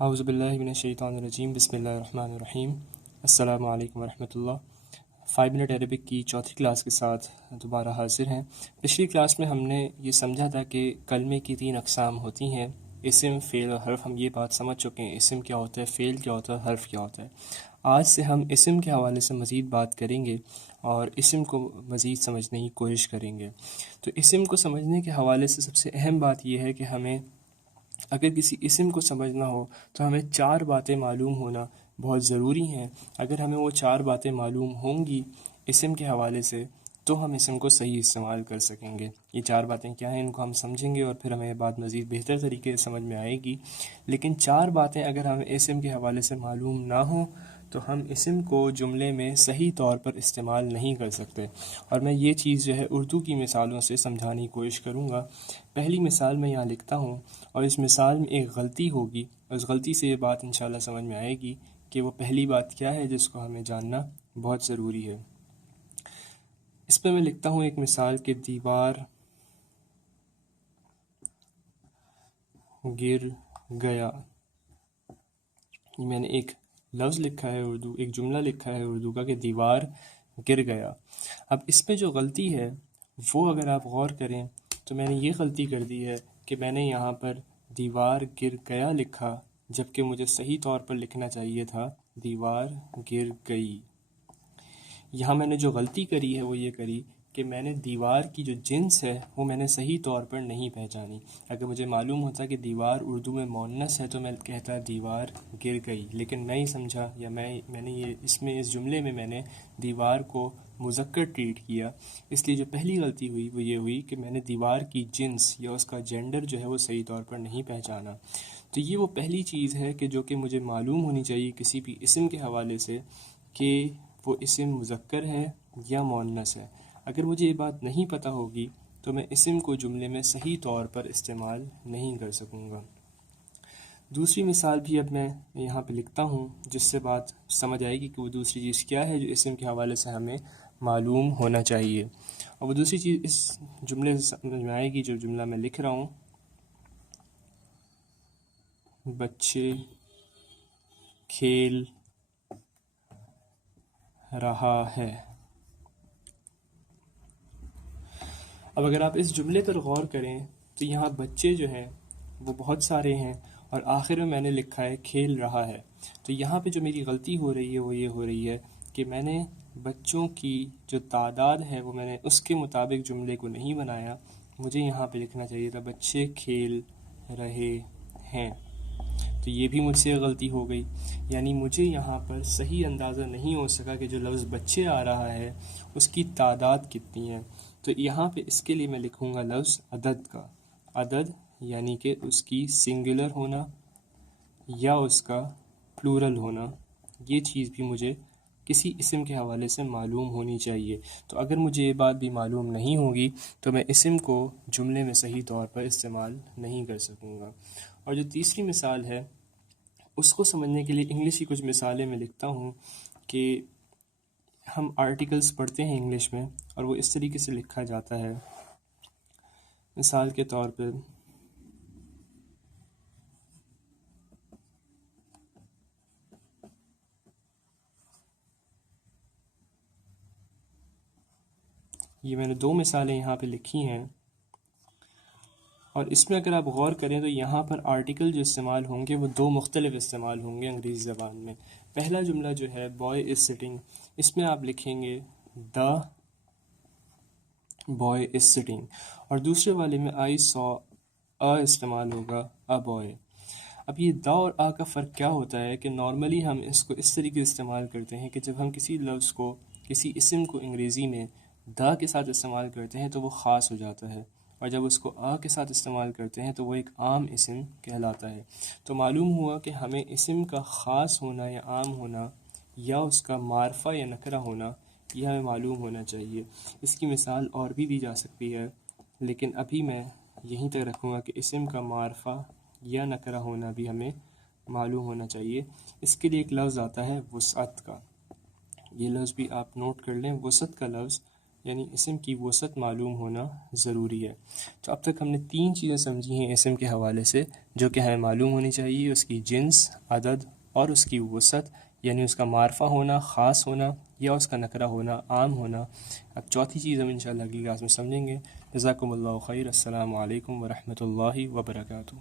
اعوذ باللہ من الشیطان الرجیم بسم اللہ الرحمن الرحیم السلام علیکم ورحمۃ اللہ۔ 5 منٹ عربک کی چوتھی کلاس کے ساتھ دوبارہ حاضر ہیں۔ پچھلی کلاس میں ہم نے یہ سمجھا تھا کہ کلمے کی 3 اقسام ہوتی ہیں، اسم، فعل اور حرف۔ ہم یہ بات سمجھ چکے ہیں اسم کیا ہوتا ہے، فعل کیا ہوتا ہے، حرف کیا ہوتا ہے۔ آج سے ہم اسم کے حوالے سے مزید بات کریں گے اور اسم کو مزید سمجھنے کی کوشش کریں گے۔ تو اسم کو سمجھنے کے حوالے سے سب سے اہم بات یہ ہے کہ ہمیں اگر کسی اسم کو سمجھنا ہو تو ہمیں 4 باتیں معلوم ہونا بہت ضروری ہیں۔ اگر ہمیں وہ 4 باتیں معلوم ہوں گی اسم کے حوالے سے تو ہم اسم کو صحیح استعمال کر سکیں گے۔ یہ 4 باتیں کیا ہیں، ان کو ہم سمجھیں گے اور پھر ہمیں یہ بات مزید بہتر طریقے سے سمجھ میں آئے گی۔ لیکن 4 باتیں اگر ہمیں اسم کے حوالے سے معلوم نہ ہوں تو ہم اسم کو جملے میں صحیح طور پر استعمال نہیں کر سکتے، اور میں یہ چیز جو ہے اردو کی مثالوں سے سمجھانے کی کوشش کروں گا۔ پہلی مثال میں یہاں لکھتا ہوں اور اس مثال میں ایک غلطی ہوگی، اور اس غلطی سے یہ بات انشاءاللہ سمجھ میں آئے گی کہ وہ پہلی بات کیا ہے جس کو ہمیں جاننا بہت ضروری ہے۔ اس پہ میں لکھتا ہوں ایک مثال کہ دیوار گر گیا۔ میں نے ایک لفظ لکھا ہے اردو، ایک جملہ لکھا ہے اردو کا کہ دیوار گر گیا۔ اب اس پہ جو غلطی ہے وہ اگر آپ غور کریں تو میں نے یہ غلطی کر دی ہے کہ میں نے یہاں پر دیوار گر گیا لکھا، جبکہ مجھے صحیح طور پر لکھنا چاہیے تھا دیوار گر گئی۔ یہاں میں نے جو غلطی کری ہے وہ یہ کری کہ میں نے دیوار کی جو جنس ہے وہ میں نے صحیح طور پر نہیں پہچانی۔ اگر مجھے معلوم ہوتا کہ دیوار اردو میں مؤنث ہے تو میں کہتا دیوار گر گئی، لیکن نہیں سمجھا، یا میں نے یہ اس جملے میں نے دیوار کو مذکر ٹریٹ کیا، اس لیے جو پہلی غلطی ہوئی وہ یہ ہوئی کہ میں نے دیوار کی جنس یا اس کا جینڈر جو ہے وہ صحیح طور پر نہیں پہچانا۔ تو یہ وہ پہلی چیز ہے کہ جو کہ مجھے معلوم ہونی چاہیے کسی بھی اسم کے حوالے سے کہ وہ اسم مذکر ہے یا مؤنث ہے۔ اگر مجھے یہ بات نہیں پتہ ہوگی تو میں اسم کو جملے میں صحیح طور پر استعمال نہیں کر سکوں گا۔ دوسری مثال بھی اب میں یہاں پہ لکھتا ہوں جس سے بات سمجھ آئے گی کہ وہ دوسری چیز کیا ہے جو اسم کے حوالے سے ہمیں معلوم ہونا چاہیے، اور وہ دوسری چیز اس جملے سے سمجھ میں آئے گی جو جملہ میں لکھ رہا ہوں۔ بچے کھیل رہا ہے۔ اب اگر آپ اس جملے پر غور کریں تو یہاں بچے جو ہیں وہ بہت سارے ہیں اور آخر میں نے لکھا ہے کھیل رہا ہے۔ تو یہاں پہ جو میری غلطی ہو رہی ہے وہ یہ ہو رہی ہے کہ میں نے بچوں کی جو تعداد ہے وہ میں نے اس کے مطابق جملے کو نہیں بنایا۔ مجھے یہاں پہ لکھنا چاہیے تھا بچے کھیل رہے ہیں، تو یہ بھی مجھ سے غلطی ہو گئی۔ یعنی مجھے یہاں پر صحیح اندازہ نہیں ہو سکا کہ جو لفظ بچے آ رہا ہے اس کی تعداد کتنی ہے۔ تو یہاں پہ اس کے لیے میں لکھوں گا لفظ عدد کا، عدد یعنی کہ اس کی سنگولر ہونا یا اس کا پلورل ہونا، یہ چیز بھی مجھے کسی اسم کے حوالے سے معلوم ہونی چاہیے۔ تو اگر مجھے یہ بات بھی معلوم نہیں ہوگی تو میں اسم کو جملے میں صحیح طور پر استعمال نہیں کر سکوں گا۔ اور جو تیسری مثال ہے اس کو سمجھنے کے لیے انگلش کی کچھ مثالیں میں لکھتا ہوں کہ ہم آرٹیکلز پڑھتے ہیں انگلش میں اور وہ اس طریقے سے لکھا جاتا ہے۔ مثال کے طور پہ یہ میں نے 2 مثالیں یہاں پہ لکھی ہیں، اور اس میں اگر آپ غور کریں تو یہاں پر آرٹیکل جو استعمال ہوں گے وہ 2 مختلف استعمال ہوں گے انگریزی زبان میں۔ پہلا جملہ جو ہے بوائے از سٹنگ، اس میں آپ لکھیں گے دا بوائے از سٹنگ، اور دوسرے والے میں آئی سو استعمال ہوگا اے بوائے۔ اب یہ دا اور آ کا فرق کیا ہوتا ہے کہ نارملی ہم اس کو اس طریقے سے استعمال کرتے ہیں کہ جب ہم کسی لفظ کو، کسی اسم کو انگریزی میں دا کے ساتھ استعمال کرتے ہیں تو وہ خاص ہو جاتا ہے، اور جب اس کو آ کے ساتھ استعمال کرتے ہیں تو وہ ایک عام اسم کہلاتا ہے۔ تو معلوم ہوا کہ ہمیں اسم کا خاص ہونا یا عام ہونا یا اس کا معرفہ یا نکرہ ہونا یہ ہمیں معلوم ہونا چاہیے۔ اس کی مثال اور بھی دی جا سکتی ہے، لیکن ابھی میں یہیں تک رکھوں گا کہ اسم کا معرفہ یا نکرہ ہونا بھی ہمیں معلوم ہونا چاہیے۔ اس کے لیے ایک لفظ آتا ہے وسعت کا، یہ لفظ بھی آپ نوٹ کر لیں۔ وسعت کا لفظ یعنی اسم کی وسعت معلوم ہونا ضروری ہے۔ تو اب تک ہم نے 3 چیزیں سمجھی ہیں اسم کے حوالے سے جو کہ ہمیں معلوم ہونی چاہیے، اس کی جنس، عدد اور اس کی وسعت، یعنی اس کا معرفہ ہونا، خاص ہونا یا اس کا نکرہ ہونا، عام ہونا۔ اب چوتھی چیز ہم انشاءاللہ اگلی کلاس میں سمجھیں گے۔ جزاکم اللہ خیر، السلام علیکم ورحمۃ اللہ وبرکاتہ۔